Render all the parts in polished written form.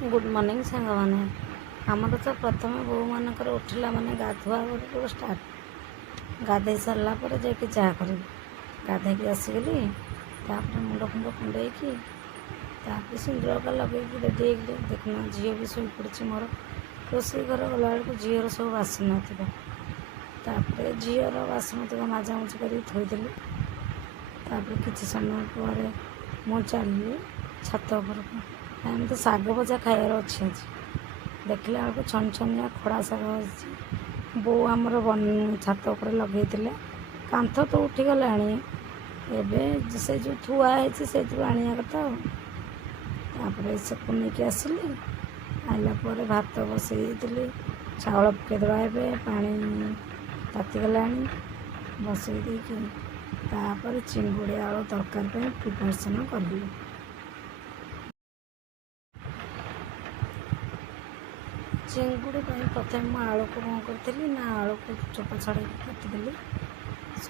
Good morning सांग मैंने आमर तो प्रथम बो मानकर उठिला माने गाधुआ स्टार्ट गाधे सारा पर जाकि चाह कर गाधे आसगली मुंड फुंड कुंडे सिंदूर का लगे रेडी देखना झील भी शो पड़ी मोर रोसे घर गला बेलू झीर सब बासन थोड़े झीर बासन थोड़ा मजामुजी कर थोदेली किसी समय पर मु चलिए छत उपरको एमती शाग भजा खाइबार अच्छे आज देखला बेलू छन छनिया खड़ा शाग भाजी बो आमर छात उपर लगे कांथ तो उठीगला एवं से जो थुआई से आने कथा से नहीं आसली आइला भात बसई चाउल पकईदे ए पानी तातीगला बसई चिंगुड़ी आलू तरकारी प्रिपरेसन कली चिंगुड़ी प्रथम मुझे आलू को कौन करी ना आलू को चोपा छड़े काटिदेली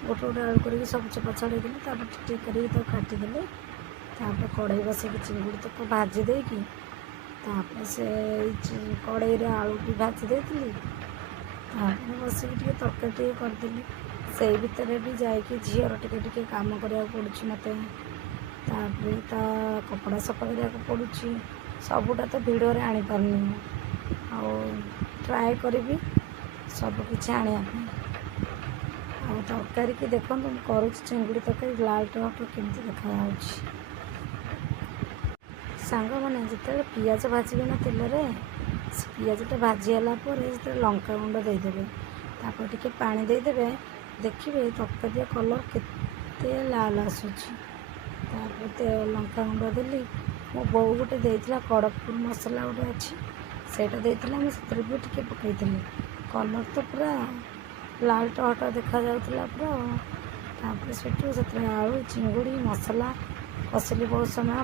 गोटे गोटे आलू कर सब चोपा छड़ेदेली टिके कर काटिदेली कड़े बस चिंगुड़ी तक भाजी देकी से कड़े आलू भी भाजी देती बस तरकारी करदेली से भितर भी जाकि झीर टिके काम करा पड़ुछ मत कपड़ा सफा करा पड़ुछ सबूटा तो भिडियो आनी पारनी ट्राए करी सबकि आने तरकारी की देखो करुँ चिंगुड़ी तरकारी लाल टमाटर केमती देखा सांग मैंने जिते पियाज भाजी ना तेल पियाजटा भाजीगला जो लंका गुंड देदेवे टे पानी देदेवे देखिए तरकारी कलर केते लाल आसूची लंका गुंड देली मो बो गोटे देता कड़कपुर मसला गोटे अच्छी सेटा देता मुझे भी टे पकई कलर तो पूरा लाल टहटा देखा जाऊला पूरा से आलू चिंगुड़ी मसला कषिली बहुत समय।